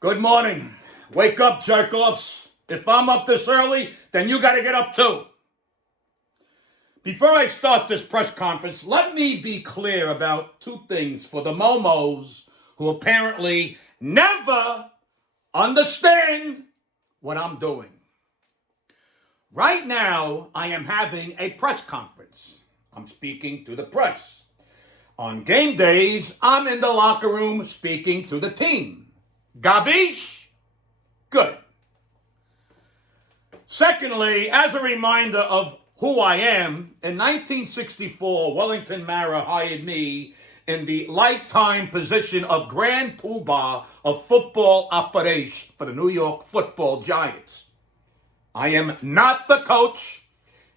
Good morning. Wake up, jerk-offs. If I'm up this early, then you gotta get up too. Before I start this press conference, let me be clear about two things for the momos who apparently never understand what I'm doing. Right now, I am having a press conference. I'm speaking to the press. On game days, I'm in the locker room speaking to the team. Gabish? Good. Secondly, as a reminder of who I am, in 1964, Wellington Mara hired me in the lifetime position of Grand Poobah of football operation for the New York Football Giants. I am not the coach,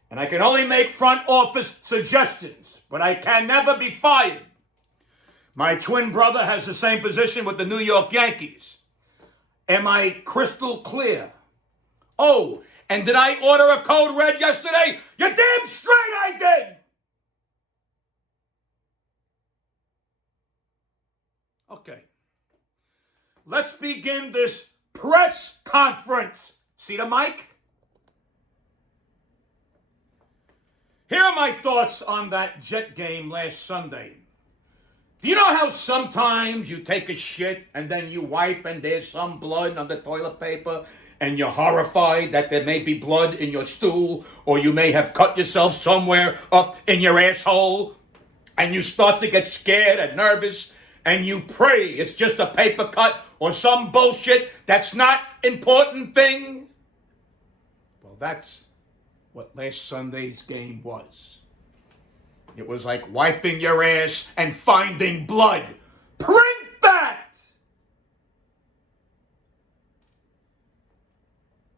and I can only make front office suggestions, but I can never be fired. My twin brother has the same position with the New York Yankees. Am I crystal clear? Oh, and did I order a code red yesterday? You're damn straight I did! Okay. Let's begin this press conference. See the mic? Here are my thoughts on that Jet game last Sunday. Do you know how sometimes you take a shit and then you wipe and there's some blood on the toilet paper and you're horrified that there may be blood in your stool or you may have cut yourself somewhere up in your asshole and you start to get scared and nervous and you pray it's just a paper cut or some bullshit that's not important thing? Well, that's what last Sunday's game was. It was like wiping your ass and finding blood. Print that!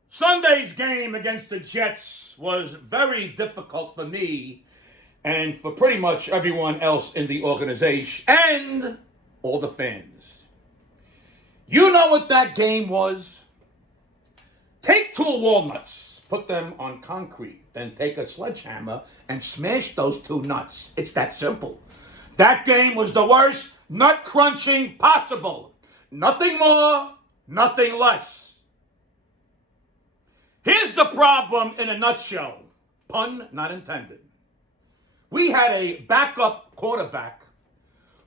Sunday's game against the Jets was very difficult for me and for pretty much everyone else in the organization and all the fans. You know what that game was? Take 2 walnuts, put them on concrete, then take a sledgehammer and smash those 2 nuts. It's that simple. That game was the worst nut crunching possible. Nothing more, nothing less. Here's the problem in a nutshell. Pun not intended. We had a backup quarterback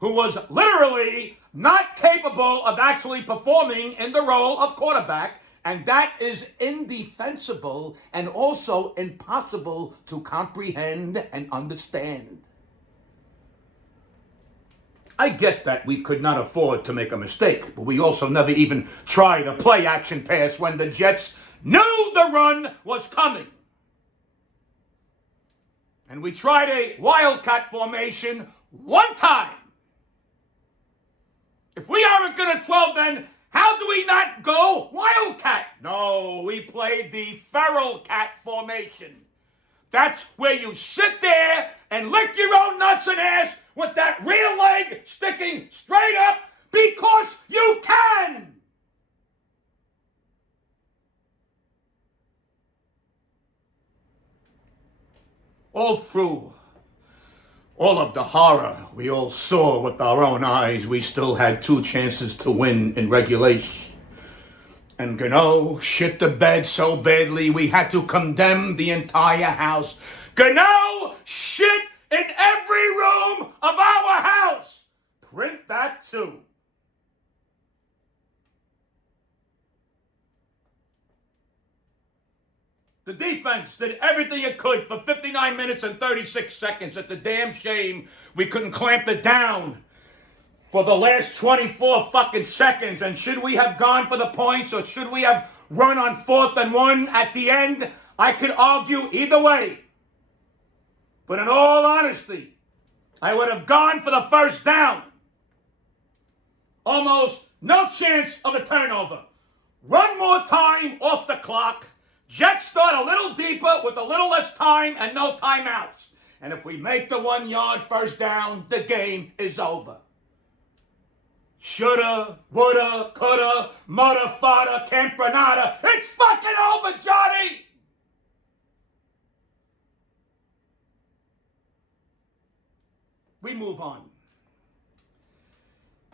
who was literally not capable of actually performing in the role of quarterback, and that is indefensible and also impossible to comprehend and understand. I get that we could not afford to make a mistake, but we also never even tried a play action pass when the Jets knew the run was coming. And we tried a wildcat formation one time. If we aren't going to throw, then how do we not go wildcat? No, we played the feral cat formation. That's where you sit there and lick your own nuts and ass with that rear leg sticking straight up because you can. All through all of the horror we all saw with our own eyes, we still had 2 chances to win in regulation. And Gano shit the bed so badly we had to condemn the entire house. Gano shit in every room of our house. Print that too. The defense did everything it could for 59 minutes and 36 seconds. It's a damn shame we couldn't clamp it down for the last 24 fucking seconds. And should we have gone for the points or should we have run on 4th and 1 at the end? I could argue either way. But in all honesty, I would have gone for the first down. Almost no chance of a turnover. Run more time off the clock. Jets start a little deeper with a little less time and no timeouts. And if we make the 1-yard first down, the game is over. Shoulda, woulda, coulda, mudda, fada, campronata. It's fucking over, Johnny! We move on.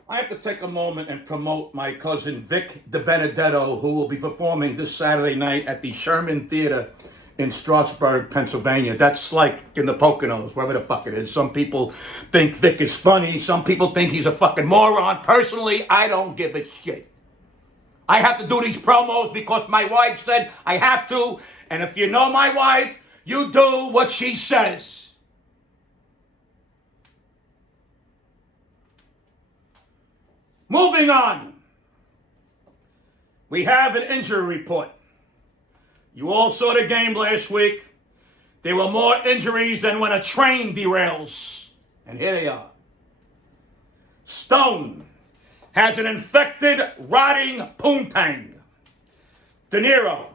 I have to take a moment and promote my cousin Vic DiBitetto, who will be performing this Saturday night at the Sherman Theater in Strasburg, Pennsylvania. That's like in the Poconos, wherever the fuck it is. Some people think Vic is funny. Some people think he's a fucking moron. Personally, I don't give a shit. I have to do these promos because my wife said I have to. And if you know my wife, you do what she says. Moving on. We have an injury report. You all saw the game last week. There were more injuries than when a train derails. And here they are. Stone has an infected, rotting poontang. De Niro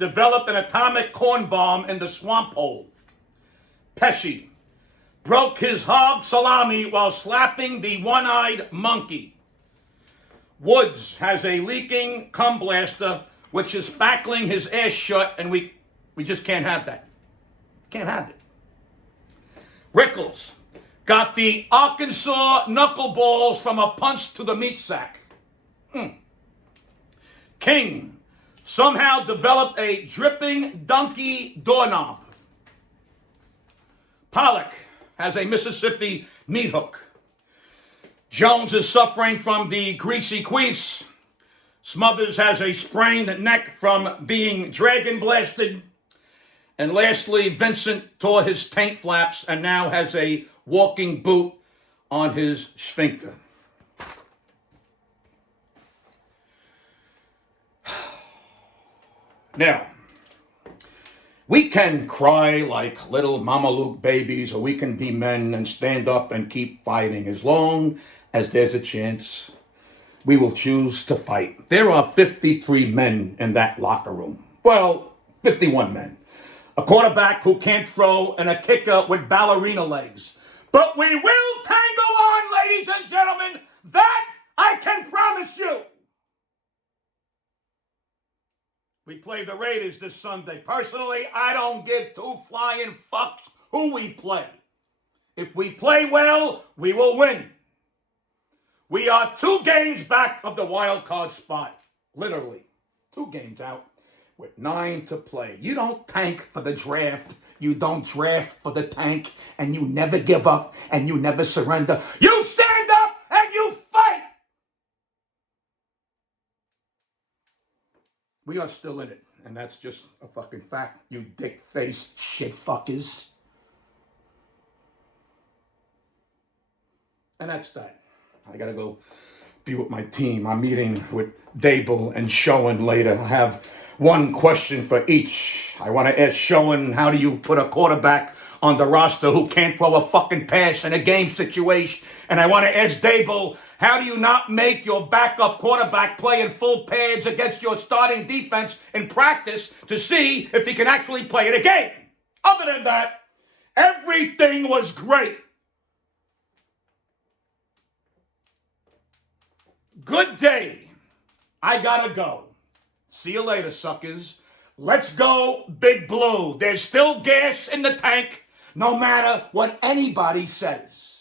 developed an atomic corn bomb in the swamp hole. Pesci broke his hog salami while slapping the one-eyed monkey. Woods has a leaking cum blaster which is spackling his ass shut, and we just can't have that. Can't have it. Rickles got the Arkansas knuckleballs from a punch to the meat sack. King somehow developed a dripping donkey doorknob. Pollock has a Mississippi meat hook. Jones is suffering from the greasy queefs. Smothers has a sprained neck from being dragon blasted. And lastly, Vincent tore his taint flaps and now has a walking boot on his sphincter. Now, we can cry like little Mama Luke babies, or we can be men and stand up and keep fighting. As long as there's a chance, we will choose to fight. There are 53 men in that locker room. Well, 51 men. A quarterback who can't throw and a kicker with ballerina legs. But we will tango on, ladies and gentlemen. That I can promise you. We play the Raiders this Sunday. Personally, I don't give two flying fucks who we play. If we play well, we will win. We are 2 games back of the wild card spot. Literally. 2 games out with 9 to play. You don't tank for the draft. You don't draft for the tank. And you never give up and you never surrender. You stand up and you fight. We are still in it. And that's just a fucking fact, you dick-faced shit fuckers. And that's that. I gotta go be with my team. I'm meeting with Dable and Schoen later. I have one question for each. I want to ask Schoen, how do you put a quarterback on the roster who can't throw a fucking pass in a game situation? And I want to ask Dable, how do you not make your backup quarterback play in full pads against your starting defense in practice to see if he can actually play in a game? Other than that, everything was great. Good day. I gotta go. See you later, suckers. Let's go, Big Blue. There's still gas in the tank, no matter what anybody says.